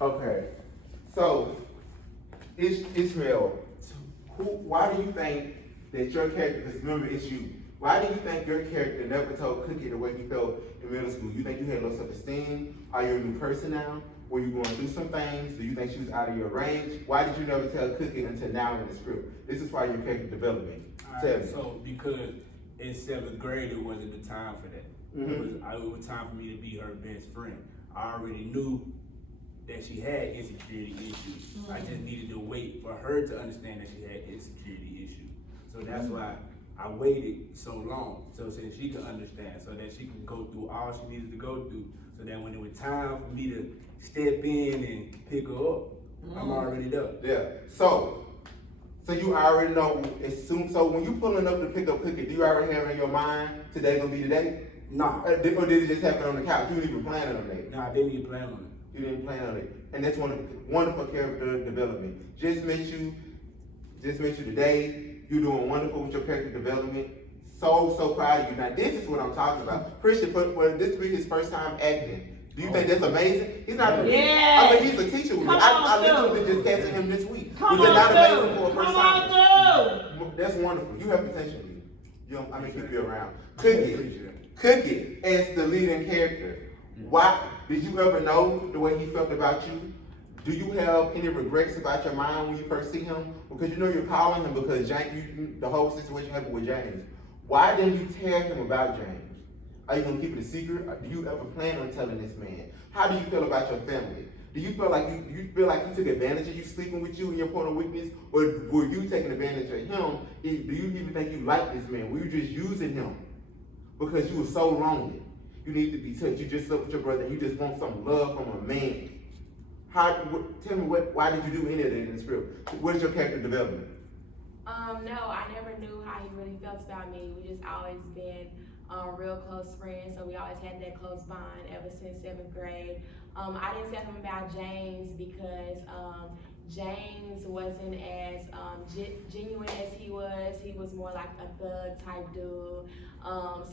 Okay. So, Ishmael, why do you think that your character, because remember it's you, why do you think your character never told Cookie the way he felt in middle school? You think you had low self-esteem? Are you a new person now? Were you going through some things? Do you think she was out of your range? Why did you never tell Cookie until now in the script? This is why your character development. Tell me. So because in 7th grade it wasn't the time for that. It was time for me to be her best friend. I already knew that she had insecurity issues. I just needed to wait for her to understand that she had insecurity issues. So that's why I waited so long, so she could understand, so that she can go through all she needed to go through, so that when it was time for me to step in and pick her up, I'm already there. Yeah. So you already know as soon. So when you pulling up to pick up Cookie, do you already have in your mind today gonna be the day? Nah. Or did it just happen on the couch? You didn't even plan on that. Nah, I didn't even plan on it. You didn't plan on it, and that's wonderful character development. Just met you today. You're doing wonderful with your character development. So proud of you. Now this is what I'm talking about. Christian, this will be his first time acting. Do you think that's amazing? He's not. Yeah. I mean, he's a teacher with me. I literally just casted him this week. Come Was it not on, amazing dude. for a first Come time? on, dude. That's wonderful. You have potential. I'm gonna keep you around. Cookie, as the leading character. Why did you ever know the way he felt about you? Do you have any regrets about your mind when you first see him? Because you know you're calling him because the whole situation happened with James. Why didn't you tell him about James? Are you gonna keep it a secret? Or do you ever plan on telling this man? How do you feel about your family? Do you feel like he took advantage of you sleeping with you and your point of weakness, or were you taking advantage of him? Do you even think you like this man? Were you just using him because you were so lonely? You need to be touched. You just slept with your brother and you just want some love from a man. Tell me why did you do any of that in the script? What's your character development? No, I never knew how he really felt about me. We just always been real close friends, so we always had that close bond ever since 7th grade. I didn't tell him about James because James wasn't as genuine as he was. He was more like a thug type dude.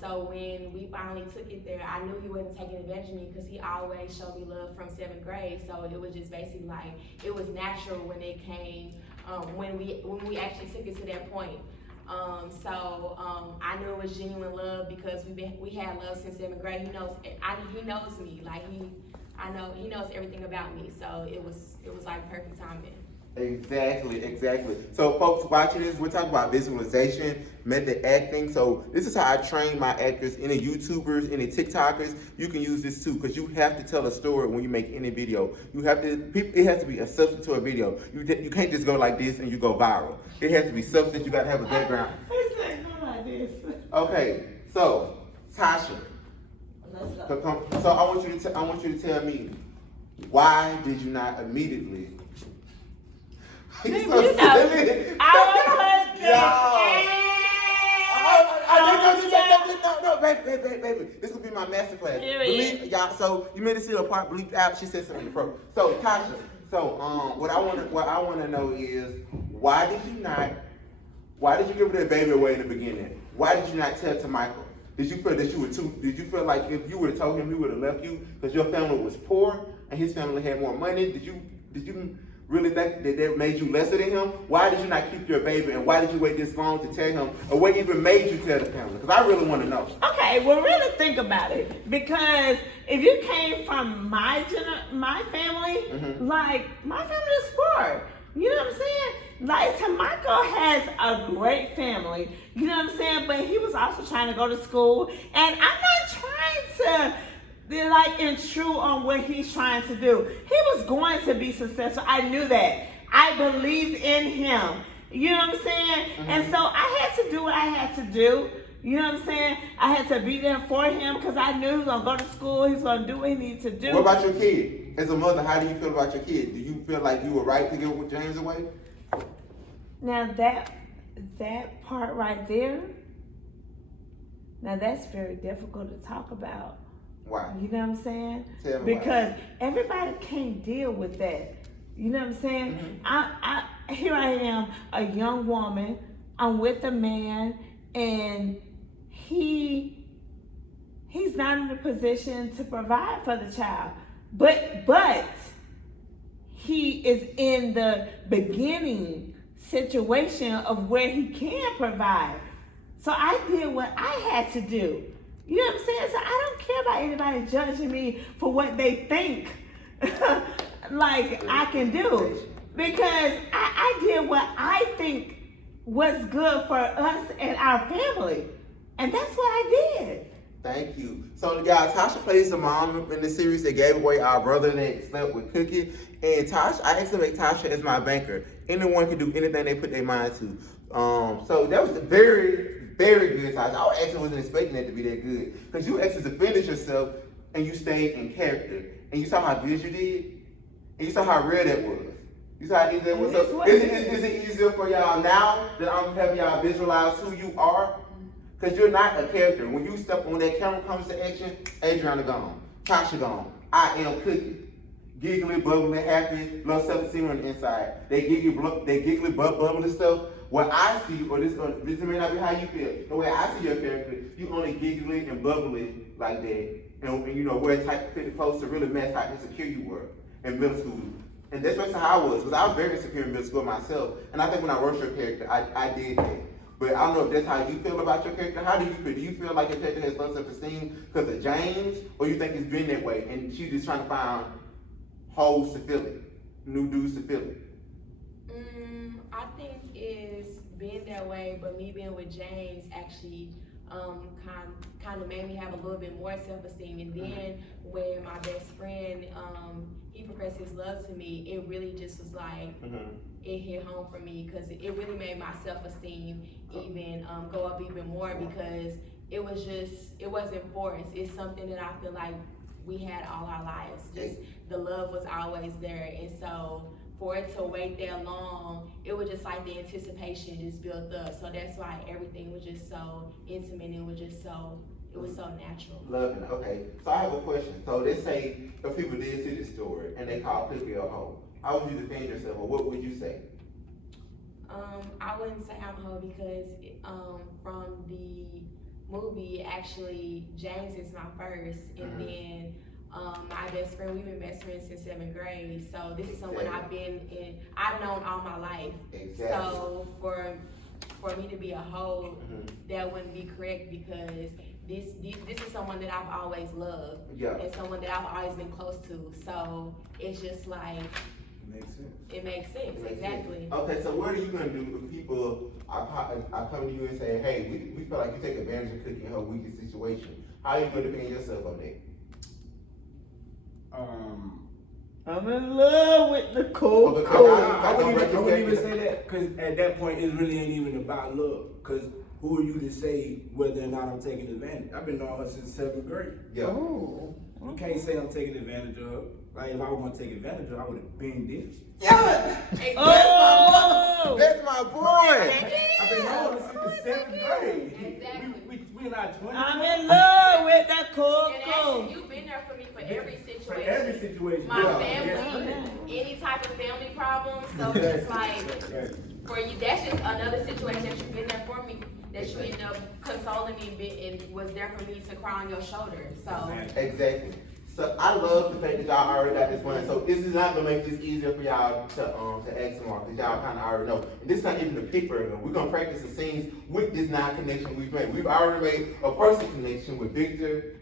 So when we finally took it there, I knew he wasn't taking advantage of me because he always showed me love from 7th grade. So it was just basically like, it was natural when it came, when we actually took it to that point. I knew it was genuine love because we had love since 7th grade. He knows me. Like he knows everything about me. So it was like perfect timing. Exactly. So folks watching this, we're talking about visualization, method acting. So this is how I train my actors, any YouTubers, any TikTokers. You can use this too, because you have to tell a story when you make any video. It has to be a substance to a video. You can't just go like this and you go viral. It has to be substance. You got to have a background. He said, go like this. Okay, so Tasha. Let's go. So I want you to tell me, why did you not immediately? He's so silly. No, baby. This will be my master class. Believe y'all. So you made to see the part bleeped out. She said something pro. So Tasha. So what I want to know is why did you give her the baby away in the beginning? Why did you not tell to Michael? Did you feel that you were did you feel like if you would have told him, he would have left you because your family was poor and his family had more money? Did you really think that made you lesser than him? Why did you not keep your baby, and why did you wait this long to tell him, or what even made you tell the family? Because I really want to know. Okay, well, really think about it, because if you came from my family, like my family is poor. You know what I'm saying? Like, Michael has a great family. You know what I'm saying? But he was also trying to go to school, and I'm not trying to intrude on what he's trying to do. He was going to be successful. I knew that. I believed in him. You know what I'm saying? And so I had to do what I had to do. You know what I'm saying? I had to be there for him because I knew he was going to go to school. He's going to do what he needs to do. What about your kid? As a mother, how do you feel about your kid? Do you feel like you were right to give James away? Now that part right there, now that's very difficult to talk about. Why? You know what I'm saying? Tell me because why. Everybody can't deal with that. You know what I'm saying? Here I am, a young woman. I'm with a man, and he's not in a position to provide for the child. But is in the beginning situation of where he can provide. So I did what I had to do. You know what I'm saying? So I don't care about anybody judging me for what they think like I can do. Because I did what I think was good for us and our family. And that's what I did. Thank you. So, guys, Tasha plays the mom in the series that gave away our brother that slept with Cookie. And Tasha, I actually make Tasha as my banker. Anyone can do anything they put their mind to. So that was a very, very good, Tasha. I actually wasn't expecting that to be that good. Because you actually defended yourself and you stayed in character. And you saw how good you did. And you saw how rare that was. You saw how easy that was. So is it easier for y'all now that I'm having y'all visualize who you are? Because you're not a character. When you step on that camera comes to action, Adriana gone. Tasha gone. I am Cookie. Giggly, bubbly, happy, low self-esteem on the inside. They giggly, bubbly stuff. What I see, or this may not be how you feel. The way I see your character, you only giggly and bubbly like that. And you know, wear tight fitted clothes to really match how insecure you were in middle school. And that's basically how I was, because I was very insecure in middle school myself. And I think when I wrote your character, I did that. But I don't know if that's how you feel about your character. How do you feel? Do you feel like your character has low self-esteem because of James? Or you think it's been that way and she's just trying to find holes to fill it, new dudes to fill it? I think it's been that way, but me being with James actually kind of made me have a little bit more self-esteem. And then when my best friend, he professed his love to me, it really just was like, it hit home for me, because it really made my self-esteem even go up even more, because it wasn't forced. It's something that I feel like we had all our lives. Just the love was always there. And so for it to wait that long, it was just like the anticipation just built up. So that's why everything was just so intimate. It was so natural. Loving it. Okay. So I have a question. So let's say if people did see this story and they called Cookie a hoe, how would you defend yourself, or what would you say? I wouldn't say I'm a hoe, because from the movie, actually, James is my first, and then my best friend, we've been best friends since 7th grade. So this is someone I've known all my life. Exactly. So for me to be a hoe, that wouldn't be correct, because this is someone that I've always loved, and someone that I've always been close to. So it's just like, it makes sense, exactly. Okay, so what are you gonna do if people I come to you and say, hey, we feel like you take advantage of Cookie in her weakest situation? How are you gonna defend yourself on that? I'm in love with the cold. I wouldn't even say that, because at that point it really ain't even about love. Because who are you to say whether or not I'm taking advantage? I've been knowing her since 7th grade. Yeah. Oh. You can't say I'm taking advantage of her. Like, if I was gonna take advantage of her, I would have been this. Yeah. Oh. That's my boy. I've been knowing her since the 7th grade. Exactly. We're not 20. I'm in love with the And cold. actually, you've been there for me for every situation. For every situation. My Yeah. family, any type of family problems. So it's like, for you, that's just another situation that you've been there for me, that you end up consoling me and was there for me to cry on your shoulder. So Exactly. So I love the fact that y'all already got this one. So this is not gonna make this easier for y'all to ask more, because y'all kind of already know. And this is not even a picture. We're gonna practice the scenes with this connection we've made. We've already made a personal connection with Victor,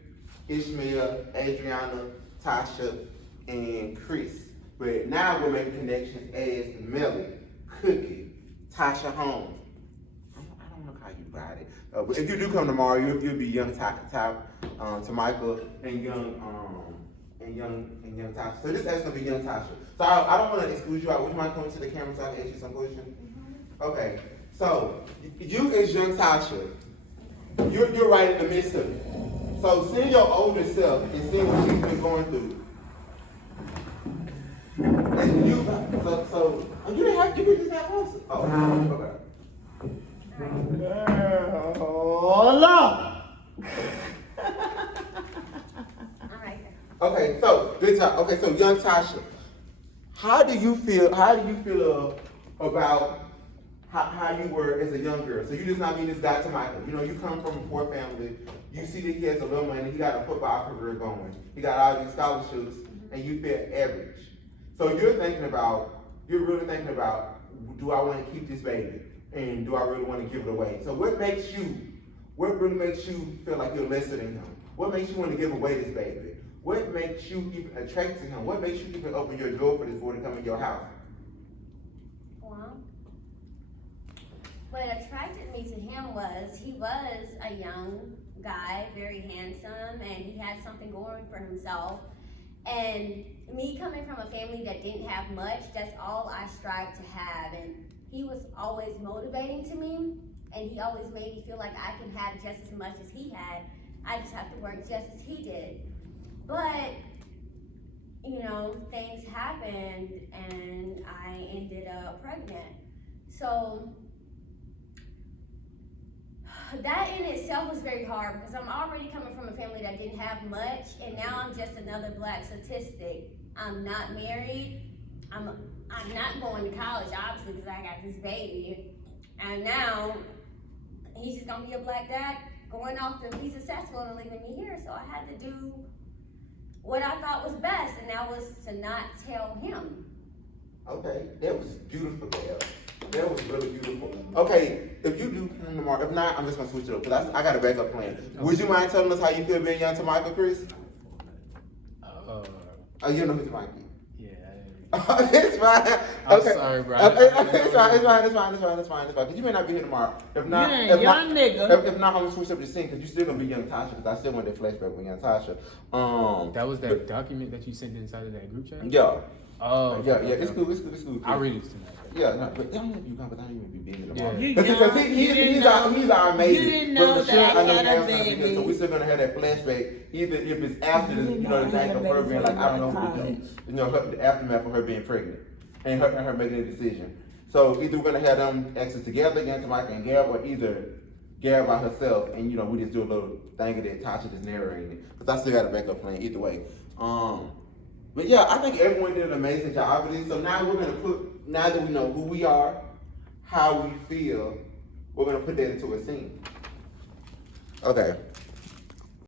Ishmael, Adriana, Tasha, and Chris. But now we're making connections as Melly, Cookie, Tasha Holmes. I don't know how you got it. But if you do come tomorrow, you'll be young to Michael and young Tasha. So this is gonna be young Tasha. So I don't want to exclude you out. Would you mind coming to the camera so I can ask you some questions? Okay. So you as young Tasha, you're right in the midst of it. So seeing your older self and seeing what she's been going through. And you could just have closer. Oh, okay. Oh, Lord. Okay, so good time. Okay, so young Tasha, how do you feel about how you were as a young girl? So you just not mean this guy to Michael. You know, you come from a poor family. You see that he has a little money. He got a football career going. He got all these scholarships, and you feel average. So So you're really thinking about, do I want to keep this baby? And do I really want to give it away? So what really makes you feel like you're lesser than him? What makes you want to give away this baby? What makes you even attracted to him? What makes you even open your door for this boy to come in your house? Well, what attracted me to him was he was a young guy, very handsome, and he had something going for himself. And me coming from a family that didn't have much, that's all I strived to have. And he was always motivating to me, and he always made me feel like I can have just as much as he had. I just have to work just as he did. But, you know, things happened and I ended up pregnant. So that in itself was very hard because I'm already coming from a family that didn't have much, and now I'm just another black statistic. I'm not married. I'm not going to college, obviously, because I got this baby. And now he's just gonna be a black dad going off to be successful and leaving me here. So I had to do what I thought was best, and that was to not tell him. Okay, that was beautiful, Gail. That was really beautiful. Okay, if you do come tomorrow, if not, I'm just gonna switch it up because I got a backup plan. Would you mind telling us how you feel being young to Michael, Chris? Oh, you know who Tamika is? Yeah. It's fine. I'm Okay. sorry, bro. It's fine. Because you may not be here tomorrow. If not, You ain't young nigga. If not, I'm gonna switch up the scene because you still gonna be young Tasha because I still want that flashback with young Tasha. That was that document that you sent inside of that group chat? Yeah. Oh. Yeah. Okay. It's cool. I'll read it tonight. Yeah, no, but don't let you come, but I don't even be busy tomorrow. Yeah. Because he's our mate. You didn't know that I had a baby. So we're still gonna have that flashback, either if it's after the, the thing of her being like, I don't know what to do, the aftermath of her being pregnant and her making a decision. So either we're gonna have them exit together again, Tamika and Gab, or either Gab by herself, and we just do a little thing that Tasha just narrating it. Because I still got a backup plan either way. But yeah, I think everyone did an amazing job with this. So now now that we know who we are, how we feel, we're gonna put that into a scene. Okay.